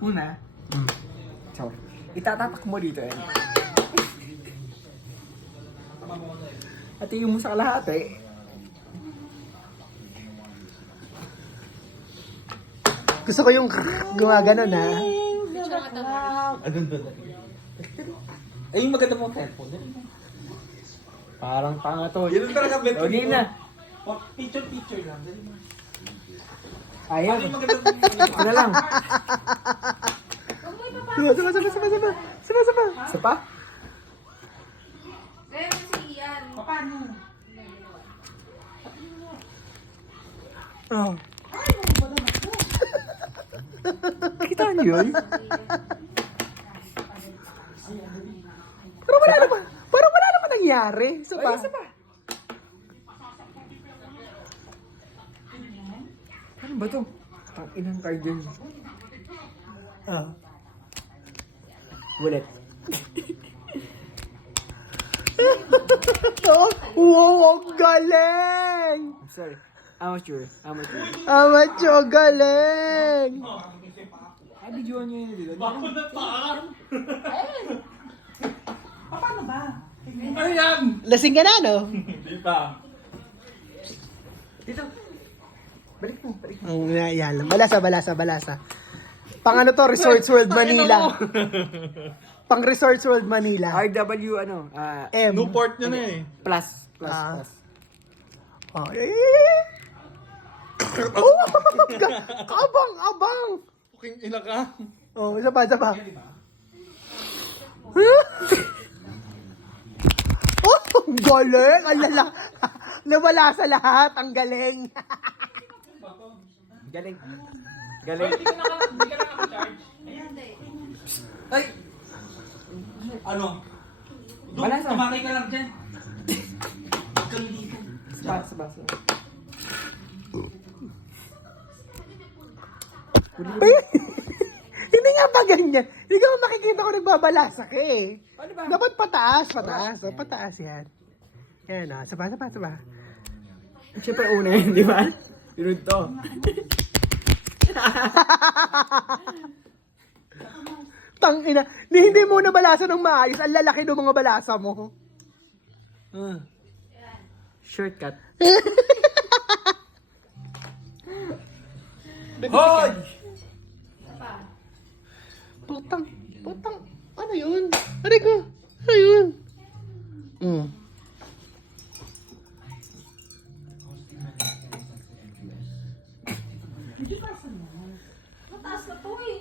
Una, so, itatatak mo dito eh. Hatiin mo sa kalahati. Gusto ko yung gumaganon ha. Ay, yung maganda mong cellphone. Parang tanga to. Yun talaga bet ko O, di dito. na. Picture lang. Dali mo. Ayaw. Ano yung maganda Ito na lang. Sama. Isa pa? Pero si Ian. Paano? Oh. Kita niyo yun? Parang wala naman nangyari. Isa Ay, pa. isa pa. Ano ba to? Ang inang card yun. Ah. Ulit. Wow, ang galing! I'm sorry. Amateur. Amateur, galing! Ay, videoan niyo yun dito. Paano ba? Ano yan? Lasing ka na, no? Hindi pa. Dito. Balik mo. Yan. Balasa. Pang ano to, Resorts World Manila. Pang Resorts World Manila. RW ano? M. Newport nyo na eh. Plus. Ah. Oh, oh, abang! Fucking ina ka. Oh, isa pa. Oh, ang galing! Ang lala. Nawala sa lahat. Ang galing. Galing. Hindi ka naka-charge. Ay! Ano? Wala sa. Tumakay ka lang dyan. Kang dito. Sa. Hindi nga pa ganyan. Hindi ka makikita ko nagbabalasa ka eh. Ano ba? Dapat pataas. Dapat pataas yan. Yan o. Saba. Siyempre una yun, di ba? Yun to. Tangina. Hindi mo nabalasa ng maayos. Ang lalaki ng mga balasa mo. Shortcut. Hoy! Putang. Ano yun? Ano ko? Ano yun? Mataas na to eh.